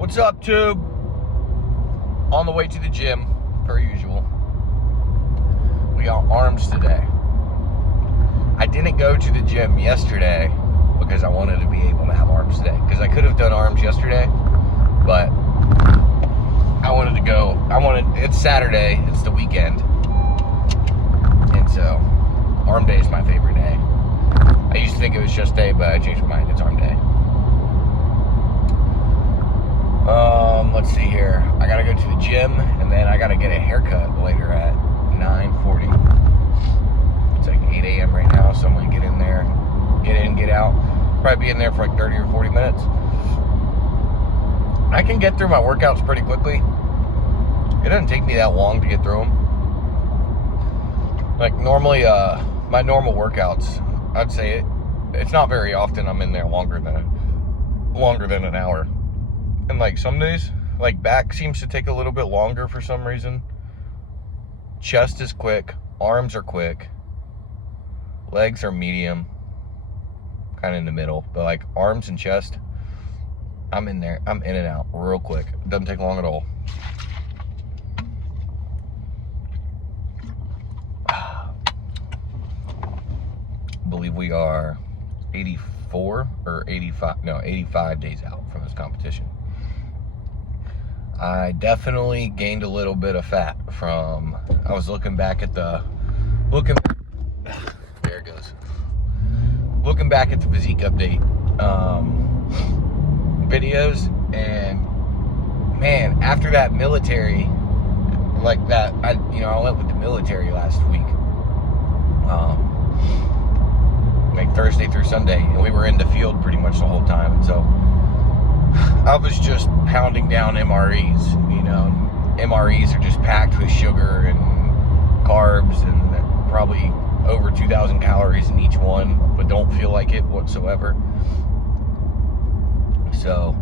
What's up, Tube? On the way to the gym, per usual. We got arms today. I didn't go to the gym yesterday because I wanted to be able to have arms today. Because I could have done arms yesterday, but I wanted to go. It's Saturday, it's the weekend. And so, arm day is my favorite day. I used to think it was just day, but I changed my mind. It's arm day. Let's see here. I gotta go to the gym, and then I gotta get a haircut later at 9:40. It's like 8 a.m. right now, so I'm gonna get in there, get in, get out. Probably be in there for like 30 or 40 minutes. I can get through my workouts pretty quickly. It doesn't take me that long to get through them. Like normally, my normal workouts, I'd say it's not very often I'm in there longer than an hour. And like some days, like back seems to take a little bit longer for some reason. Chest is quick, arms are quick, legs are medium, kind of in the middle. But like arms and chest, I'm in there, I'm in and out real quick. It doesn't take long at all. I believe we are 85 days out from this competition. I definitely gained a little bit of fat from, I was looking back at the physique update videos, and man, after that military, like that, I went with the military last week, like Thursday through Sunday, and we were in the field pretty much the whole time, and so I was just pounding down MREs. MREs are just packed with sugar and carbs and probably over 2,000 calories in each one, but don't feel like it whatsoever. So,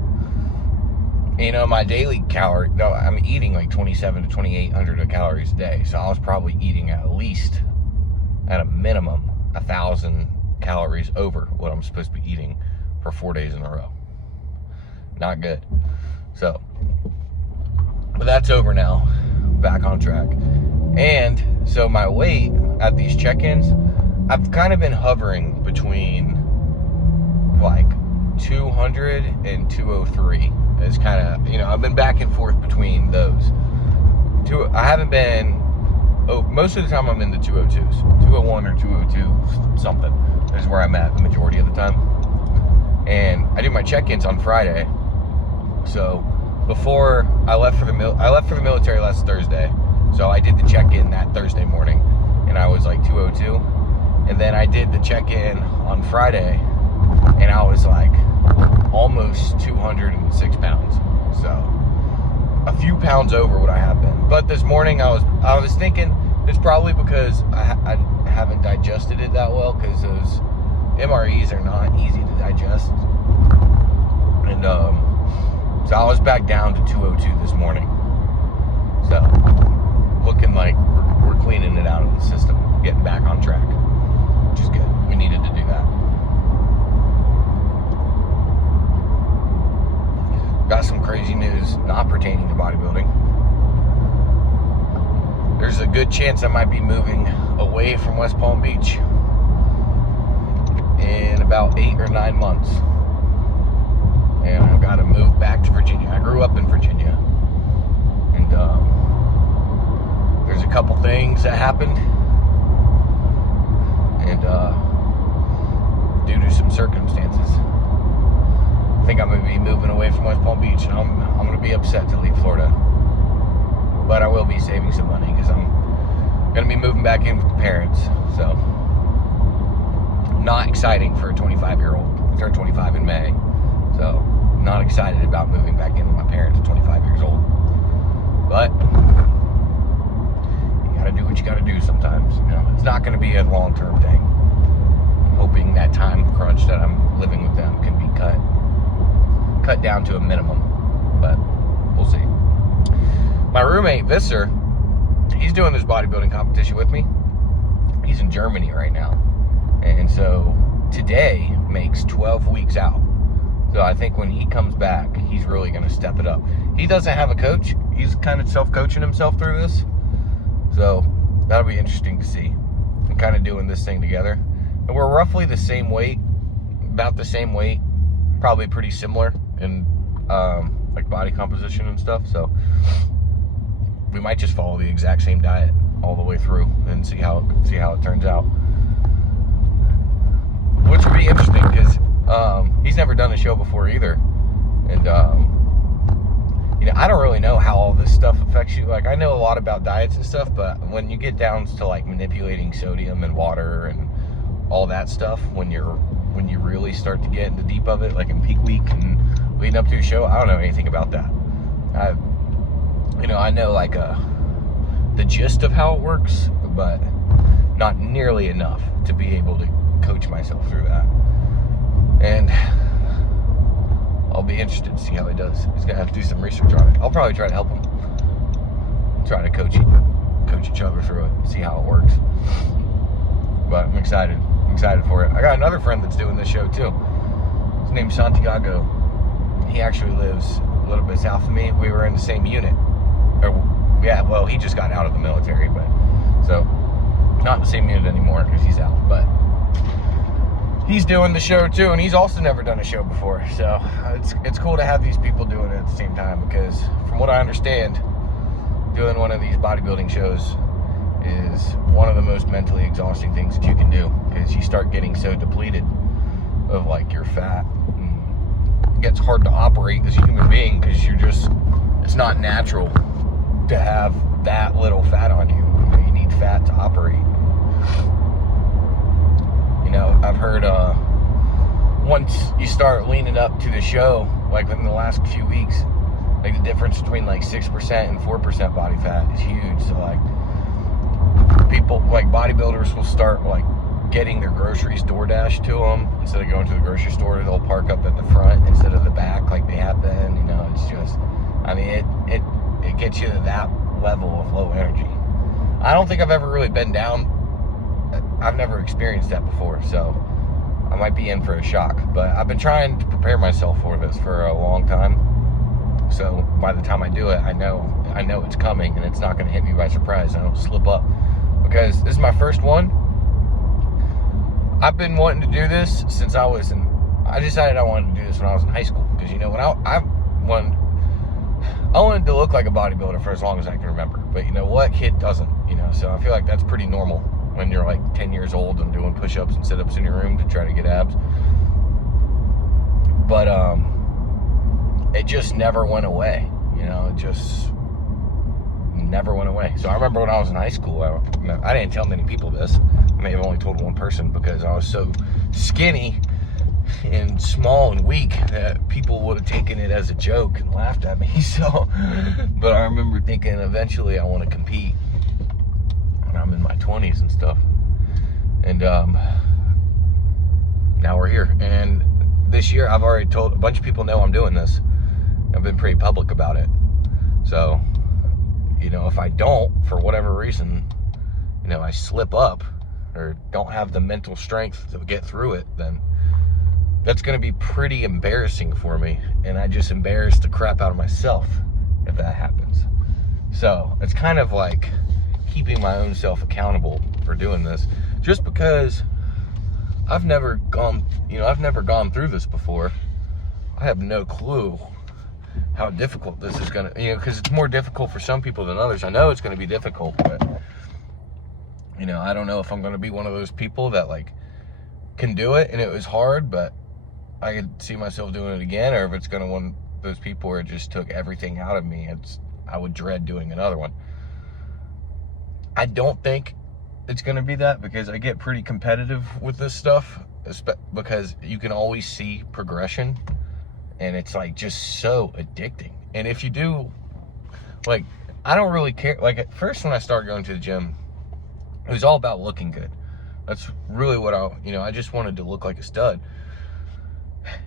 my daily I'm eating like 2,700 to 2,800 calories a day. So I was probably eating at a minimum, 1,000 calories over what I'm supposed to be eating for 4 days in a row. Not good. So, but that's over now. Back on track. And so my weight at these check-ins, I've kind of been hovering between like 200 and 203. It's kind of, I've been back and forth between those. I haven't been, most of the time I'm in the 202s. 201 or 202 something is where I'm at the majority of the time. And I do my check-ins on Friday. So before I left for the military last Thursday, so I did the check-in that Thursday morning, and I was like 202, and then I did the check-in on Friday, and I was like almost 206 pounds, so a few pounds over what I have been. But this morning I was thinking it's probably because I haven't digested it that well, because those MREs are not easy to digest, and so I was back down to 202 this morning. So, looking like we're cleaning it out of the system, getting back on track, which is good. We needed to do that. Got some crazy news not pertaining to bodybuilding. There's a good chance I might be moving away from West Palm Beach in about 8 or 9 months. And I've got to move back to Virginia. I grew up in Virginia, and there's a couple things that happened, and due to some circumstances, I think I'm going to be moving away from West Palm Beach, and I'm going to be upset to leave Florida, but I will be saving some money because I'm going to be moving back in with the parents. So, not exciting for a 25-year-old. I turned 25 in May. So, not excited about moving back in with my parents at 25 years old. But, you gotta do what you gotta do sometimes. It's not gonna be a long-term thing. I'm hoping that time crunch that I'm living with them can be cut down to a minimum. But, we'll see. My roommate, Visser, he's doing this bodybuilding competition with me. He's in Germany right now. And so, today makes 12 weeks out So I think when he comes back, he's really going to step it up. He doesn't have a coach. He's kind of self-coaching himself through this. So that'll be interesting to see. And kind of doing this thing together. And we're roughly the same weight, about the same weight, probably pretty similar in like body composition and stuff. So we might just follow the exact same diet all the way through and see how it turns out. Which would be interesting because he's never done a show before either. And you know, I don't really know how all this stuff affects you. Like, I know a lot about diets and stuff, but when you get down to like manipulating sodium and water and all that stuff, when you really start to get in the deep of it, like in peak week and leading up to a show, I don't know anything about that. I know like the gist of how it works, but not nearly enough to be able to coach myself through that. And I'll be interested to see how he does. He's gonna have to do some research on it. I'll probably try to help him. Try to coach each other through it, see how it works. But I'm excited. I'm excited for it. I got another friend that's doing this show too. His name's Santiago. He actually lives a little bit south of me. We were in the same unit. Yeah, well, he just got out of the military, but so not in the same unit anymore because he's out. But he's doing the show too, and he's also never done a show before. So it's cool to have these people doing it at the same time, because from what I understand, doing one of these bodybuilding shows is one of the most mentally exhausting things that you can do, because you start getting so depleted of like your fat. It gets hard to operate as a human being because it's not natural to have that little fat on you. You need fat to operate. You know, I've heard once you start leaning up to the show, like in the last few weeks, like the difference between like 6% and 4% body fat is huge. So like people, like bodybuilders will start like getting their groceries DoorDash to them instead of going to the grocery store. They'll park up at the front instead of the back like they have been. You know, it's just, I mean, it gets you to that level of low energy. I don't think I've ever really been down. I've never experienced that before, so I might be in for a shock. But I've been trying to prepare myself for this for a long time. So by the time I do it, I know it's coming, and it's not going to hit me by surprise. I don't slip up, because this is my first one. I've been wanting to do this since I decided I wanted to do this when I was in high school, because you know, when I wanted to look like a bodybuilder for as long as I can remember. But you know what kid doesn't, you know? So I feel like that's pretty normal when you're like 10 years old and doing push-ups and sit-ups in your room to try to get abs. But it just never went away, you know? It just never went away. So I remember when I was in high school, I didn't tell many people this. I may have only told one person, because I was so skinny and small and weak that people would have taken it as a joke and laughed at me. So, but I remember thinking eventually I want to compete when I'm in my 20s and stuff. And now we're here. And this year I've already told a bunch of people know I'm doing this. I've been pretty public about it. So, you know, if I don't, for whatever reason, you know, I slip up or don't have the mental strength to get through it, then that's going to be pretty embarrassing for me. And I just embarrass the crap out of myself if that happens. So it's kind of like keeping my own self accountable for doing this, just because I've never gone through this before. I have no clue how difficult this is going to, you know, because it's more difficult for some people than others. I know it's going to be difficult, but you know, I don't know if I'm going to be one of those people that like can do it and it was hard, but I could see myself doing it again, or if it's going to one of those people where it just took everything out of me, I would dread doing another one. I don't think it's going to be that, because I get pretty competitive with this stuff, because you can always see progression, and it's like just so addicting. And if you do, like, I don't really care. Like at first when I started going to the gym, it was all about looking good. That's really what I just wanted to look like a stud.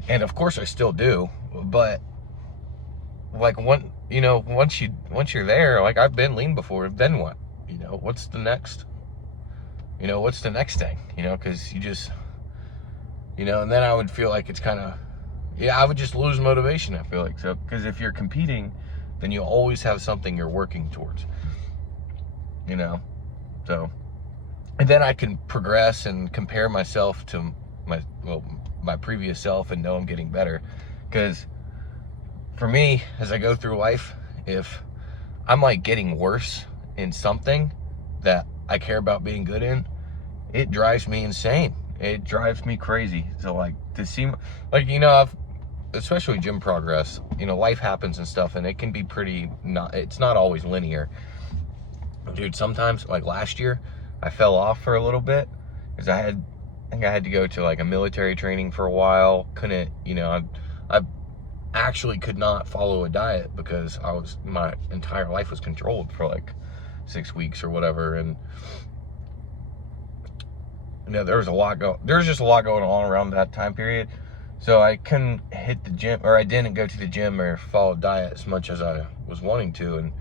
And of course I still do, but like once you're there, like I've been lean before, then what? You know, what's the next thing? You know, because you just, you know, and then I would feel like it's kind of yeah, I would just lose motivation, I feel like. So, because if you're competing, then you always have something you're working towards, you know? So, and then I can progress and compare myself to my previous self and know I'm getting better. Because for me, as I go through life, if I'm like getting worse in something that I care about being good in, it drives me insane. It drives me crazy. So like to see, like, you know, especially gym progress, you know, life happens and stuff, and it can be it's not always linear. Dude, sometimes, like last year, I fell off for a little bit because I think I had to go to like a military training for a while. Couldn't, you know, I actually could not follow a diet because my entire life was controlled for like 6 weeks or whatever. And you know, there's just a lot going on around that time period. So I couldn't hit the gym, or I didn't go to the gym or follow diet as much as I was wanting to. And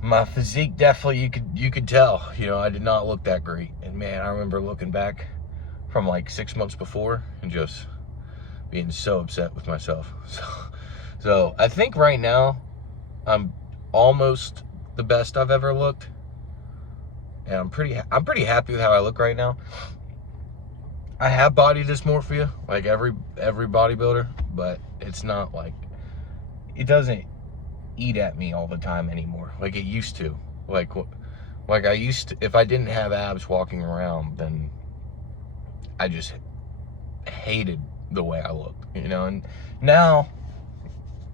my physique, definitely, you could tell, you know, I did not look that great. And man, I remember looking back from like 6 months before and just being so upset with myself. So I think right now I'm almost the best I've ever looked, and I'm pretty happy with how I look right now. I have body dysmorphia, like every bodybuilder, but it's not like, it doesn't eat at me all the time anymore like it used to. Like I used to, if I didn't have abs walking around, then I just hated the way I looked, you know. And now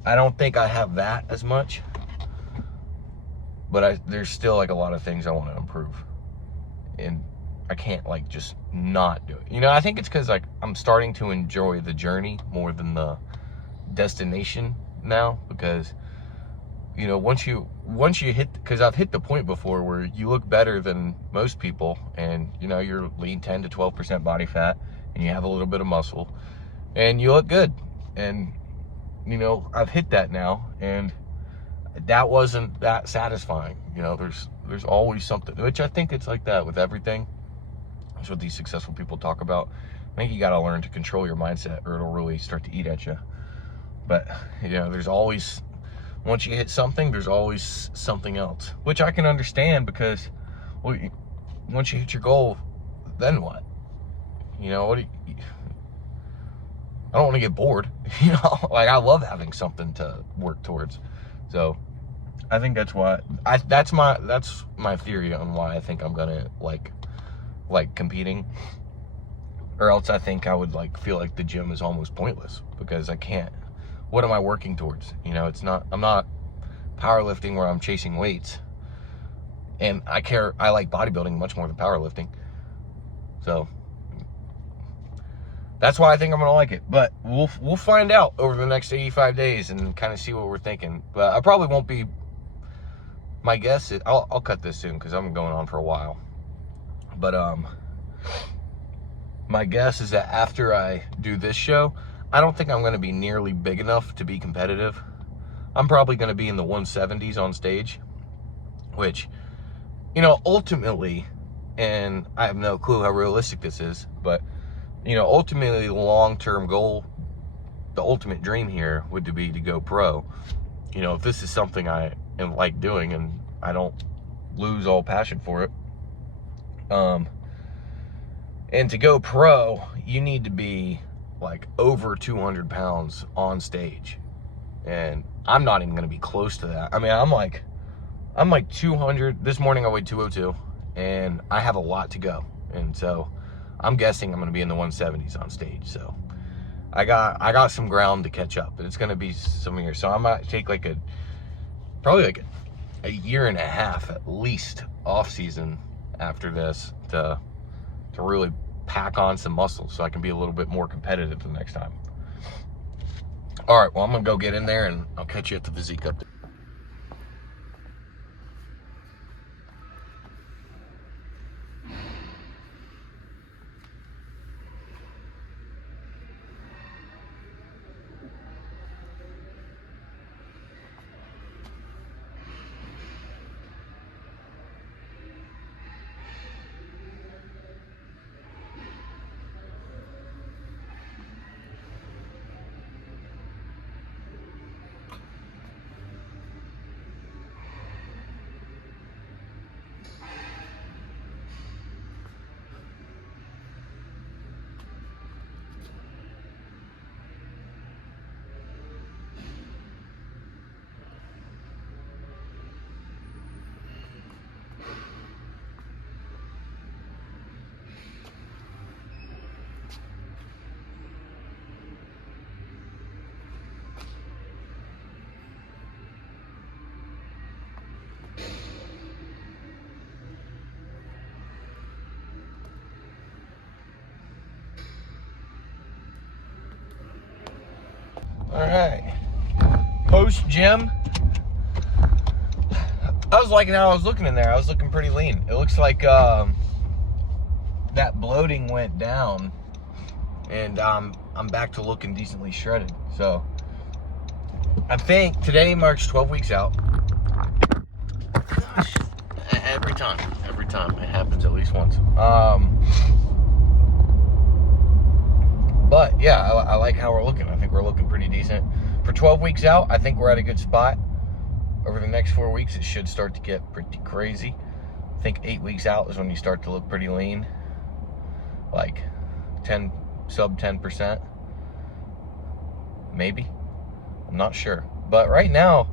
I don't think I have that as much, but there's still like a lot of things I want to improve, and I can't like just not do it. You know, I think it's because like I'm starting to enjoy the journey more than the destination now, because you know, once you hit, because I've hit the point before where you look better than most people, and you know, you're lean 10 to 12% body fat, and you have a little bit of muscle, and you look good. And you know, I've hit that now, and that wasn't that satisfying. You know, there's always something, which I think it's like that with everything. That's what these successful people talk about. I think you got to learn to control your mindset, or it'll really start to eat at you. But you know, there's always, once you hit something, there's always something else, which I can understand, because well, once you hit your goal, then what? You know, I don't want to get bored. You know, like I love having something to work towards. So I think that's my theory on why I think I'm gonna like competing, or else I think I would like feel like the gym is almost pointless, because I can't, what am I working towards? You know, I'm not powerlifting where I'm chasing weights, and I like bodybuilding much more than powerlifting. So that's why I think I'm gonna like it. But we'll find out over the next 85 days and kind of see what we're thinking. But I probably won't be, my guess is, I'll cut this soon because I'm going on for a while. But my guess is that after I do this show, I don't think I'm gonna be nearly big enough to be competitive. I'm probably gonna be in the 170s on stage, which, you know, ultimately, and I have no clue how realistic this is, but you know, ultimately the long-term goal, the ultimate dream here would be to go pro. You know, if this is something I am like doing and I don't lose all passion for it, and to go pro, you need to be like over 200 pounds on stage, and I'm not even gonna be close to that. I mean, I'm like 200. This morning I weighed 202, and I have a lot to go, and so I'm guessing I'm gonna be in the 170s on stage. So I got some ground to catch up, but it's gonna be some years. So I might take like probably like a year and a half at least off season after this to really pack on some muscle, so I can be a little bit more competitive the next time. All right, well, I'm gonna go get in there, and I'll catch you at the physique up there. Alright. Post gym. I was liking how I was looking in there. I was looking pretty lean. It looks like that bloating went down, and I'm back to looking decently shredded. So I think today marks 12 weeks out. Gosh, every time it happens at least once. But yeah, I like how we're looking. I think we're looking pretty decent. For 12 weeks out, I think we're at a good spot. Over the next 4 weeks, it should start to get pretty crazy. I think 8 weeks out is when you start to look pretty lean. Like sub 10%. Maybe. I'm not sure. But right now,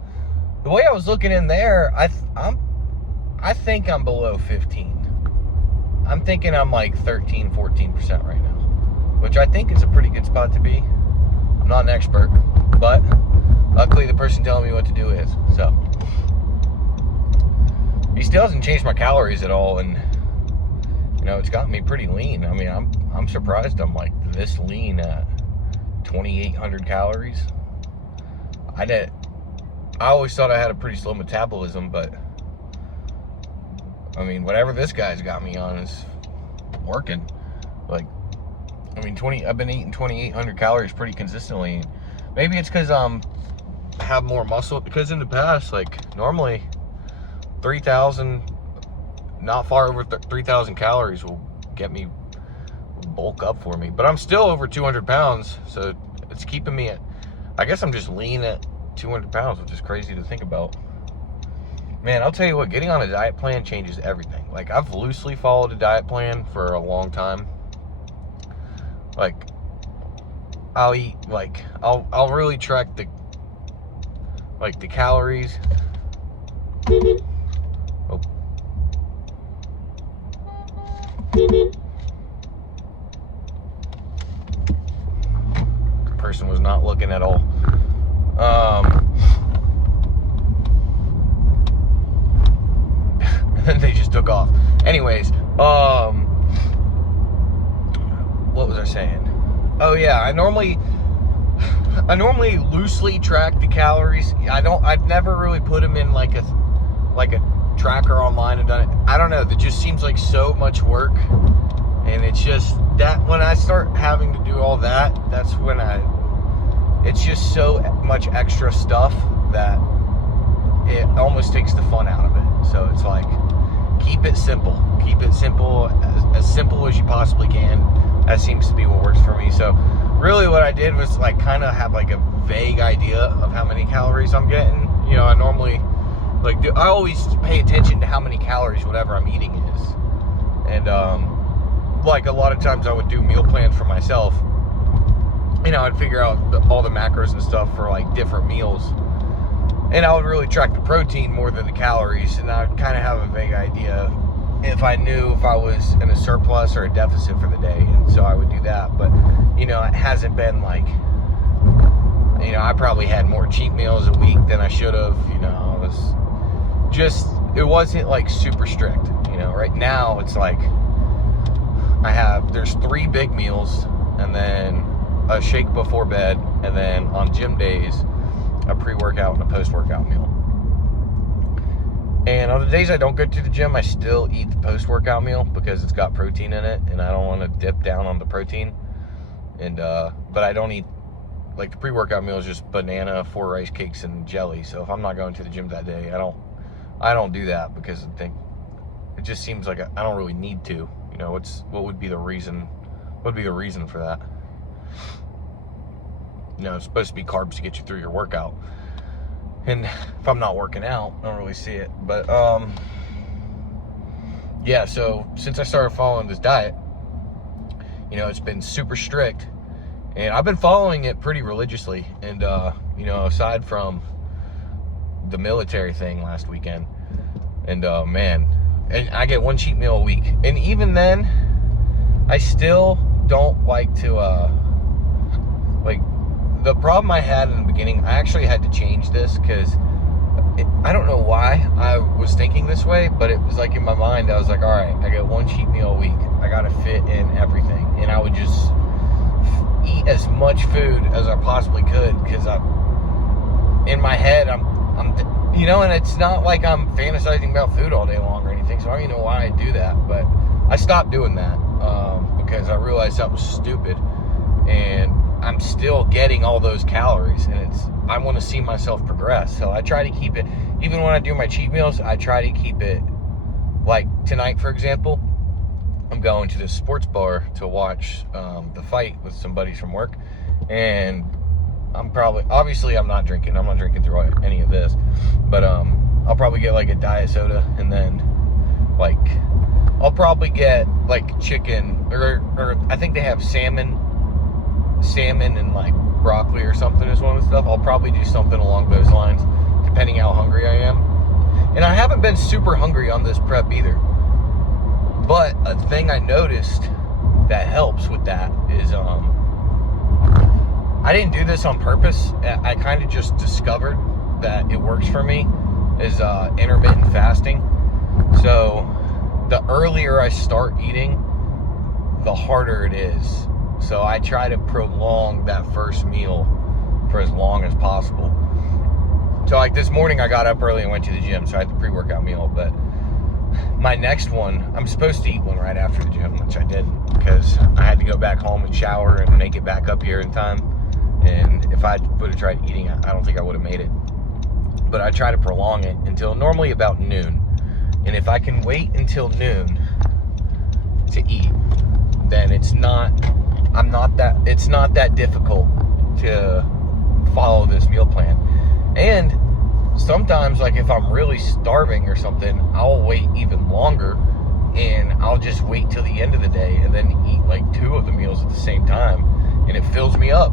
the way I was looking in there, I think I'm below 15. I'm thinking I'm like 13, 14% right now, which I think is a pretty good spot to be. I'm not an expert, but luckily the person telling me what to do is. So he still hasn't changed my calories at all, and you know, it's gotten me pretty lean. I mean, I'm surprised I'm like this lean at 2,800 calories. I always thought I had a pretty slow metabolism, but I mean, whatever this guy's got me on is working. Like, I mean, I've been eating 2,800 calories pretty consistently. Maybe it's because I have more muscle, because in the past, like, normally 3,000, not far over 3,000 calories will get me, bulk up for me. But I'm still over 200 pounds, so it's keeping me at, I guess I'm just lean at 200 pounds, which is crazy to think about. Man, I'll tell you what, getting on a diet plan changes everything. Like, I've loosely followed a diet plan for a long time. Like, I'll eat, like, I'll really track the calories. Oh. The person was not looking at all. And they just took off. Anyways, what was I saying? Oh yeah, I normally loosely track the calories. I've never really put them in like a tracker online and done it. I don't know, that just seems like so much work. And it's just that when I start having to do all that, that's when it's just so much extra stuff that it almost takes the fun out of it. So it's like, keep it simple. Keep it simple, as simple as you possibly can. That seems to be what works for me. So really what I did was like kind of have like a vague idea of how many calories I'm getting. You know, I normally I always pay attention to how many calories whatever I'm eating is. And like a lot of times I would do meal plans for myself. You know, I'd figure out all the macros and stuff for like different meals. And I would really track the protein more than the calories, and I would kind of have a vague idea if I knew if I was in a surplus or a deficit for the day, and so I would do that. But, you know, it hasn't been like, you know, I probably had more cheat meals a week than I should have. You know, it wasn't like super strict. You know, right now it's like there's 3 big meals, and then a shake before bed, and then on gym days, a pre-workout and a post-workout meal. And on the days I don't go to the gym, I still eat the post-workout meal because it's got protein in it, and I don't want to dip down on the protein. And but I don't eat, like, the pre-workout meal is just banana, 4 rice cakes, and jelly. So if I'm not going to the gym that day, I don't do that, because I think it just seems like I don't really need to. You know, what would be the reason? What would be the reason for that? You know, it's supposed to be carbs to get you through your workout. And if I'm not working out, I don't really see it. But, yeah, so since I started following this diet, you know, it's been super strict. And I've been following it pretty religiously. And, you know, aside from the military thing last weekend. And, man, and I get 1 cheat meal a week. And even then, I still don't like to, the problem I had in the beginning, I actually had to change this because I don't know why I was thinking this way, but it was like in my mind, I was like, all right, I get 1 cheat meal a week. I got to fit in everything. And I would just eat as much food as I possibly could, because in my head, I'm, you know, and it's not like I'm fantasizing about food all day long or anything, so I don't even know why I do that, but I stopped doing that, because I realized that was stupid, and I'm still getting all those calories, and I want to see myself progress, so I try to keep it, even when I do my cheat meals, I try to keep it, like tonight, for example, I'm going to this sports bar to watch the fight with some buddies from work, and obviously I'm not drinking through any of this, but I'll probably get like a diet soda, and then like I'll probably get like chicken, or I think they have salmon and like broccoli or something is one of the stuff. I'll probably do something along those lines, depending how hungry I am. And I haven't been super hungry on this prep either. But a thing I noticed that helps with that is I didn't do this on purpose. I kind of just discovered that it works for me, is intermittent fasting. So the earlier I start eating, the harder it is. So I try to prolong that first meal for as long as possible. So like this morning I got up early and went to the gym, so I had the pre-workout meal, but my next one, I'm supposed to eat one right after the gym, which I didn't, because I had to go back home and shower and make it back up here in time. And if I would have tried eating, I don't think I would have made it. But I try to prolong it until normally about noon. And if I can wait until noon to eat, then it's not that difficult to follow this meal plan. And sometimes, like if I'm really starving or something, I'll wait even longer, and I'll just wait till the end of the day and then eat like 2 of the meals at the same time, and it fills me up.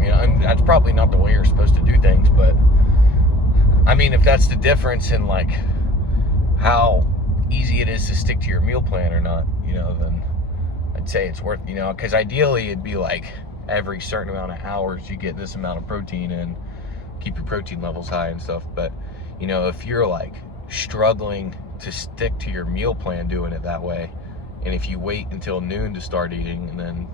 You know, and that's probably not the way you're supposed to do things, but I mean, if that's the difference in like how easy it is to stick to your meal plan or not, you know, then I'd say it's worth, you know, because ideally it'd be like every certain amount of hours you get this amount of protein and keep your protein levels high and stuff. But you know, if you're like struggling to stick to your meal plan doing it that way, and if you wait until noon to start eating, and then,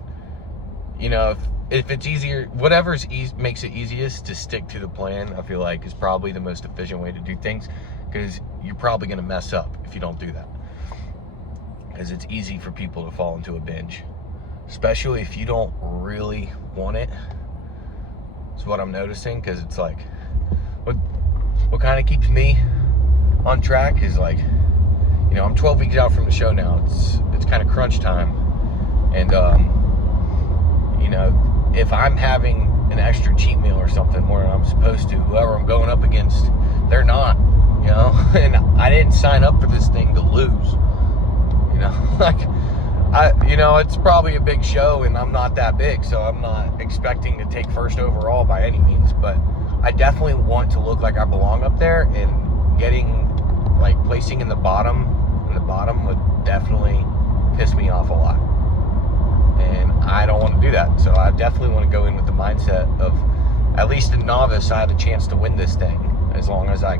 you know, if it's easier, whatever's makes it easiest to stick to the plan, I feel like is probably the most efficient way to do things, because you're probably going to mess up if you don't do that, because it's easy for people to fall into a binge, especially if you don't really want it. That's what I'm noticing, because it's like what kind of keeps me on track is like, you know, I'm 12 weeks out from the show now. It's kind of crunch time, and you know, if I'm having an extra cheat meal or something more than I'm supposed to, whoever I'm going up against, they're not, you know, and I didn't sign up for this thing to lose, you know, like, you know, it's probably a big show, and I'm not that big, so I'm not expecting to take first overall by any means, but I definitely want to look like I belong up there, and like placing in the bottom would definitely piss me off a lot, and I don't want to do that. So I definitely want to go in with the mindset of, at least a novice, I have a chance to win this thing, as long as I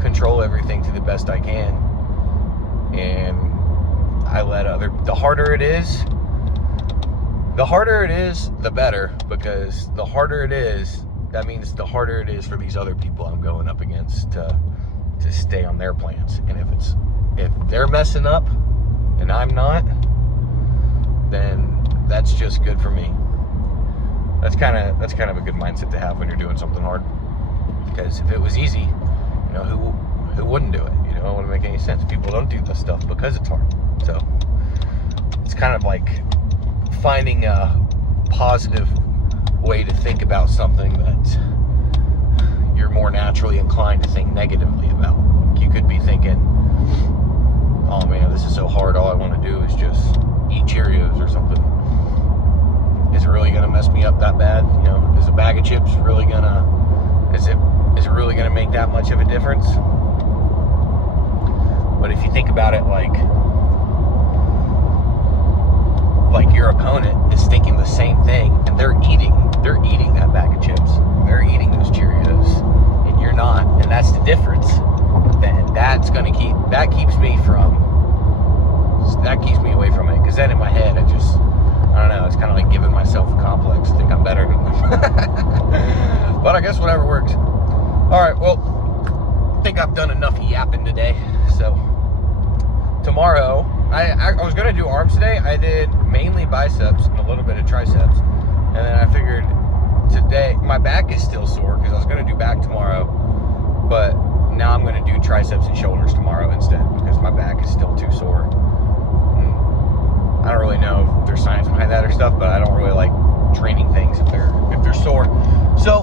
control everything to the best I can, and I let the harder it is, the better, because the harder it is, that means the harder it is for these other people I'm going up against to stay on their plans. And if they're messing up and I'm not, then that's just good for me. That's kind of a good mindset to have when you're doing something hard, because if it was easy, you know, who wouldn't do it? You know, it wouldn't make any sense. People don't do this stuff because it's hard. So it's kind of like finding a positive way to think about something that you're more naturally inclined to think negatively about. You could be thinking, oh man, this is so hard, all I want to do is just eat Cheerios or something. Is it really going to mess me up that bad? You know, is a bag of chips really going to, is it really going to make that much of a difference? But if you think about it like your opponent is thinking the same thing, and they're eating that bag of chips, they're eating those Cheerios, and you're not, and that's the difference, then that keeps me away from it, because then in my head I don't know, it's kind of like giving myself a complex, think I'm better than them. But I guess whatever works. All right, well, I think I've done enough yapping today. So tomorrow, I was gonna do arms today. I did mainly biceps and a little bit of triceps. And then I figured today, my back is still sore because I was gonna do back tomorrow, but now I'm gonna do triceps and shoulders tomorrow instead because my back is still too sore. I don't really know if there's science behind that or stuff, but I don't really like training things if they're sore. So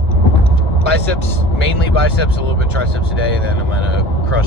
biceps, mainly biceps, a little bit triceps today, and then I'm gonna crush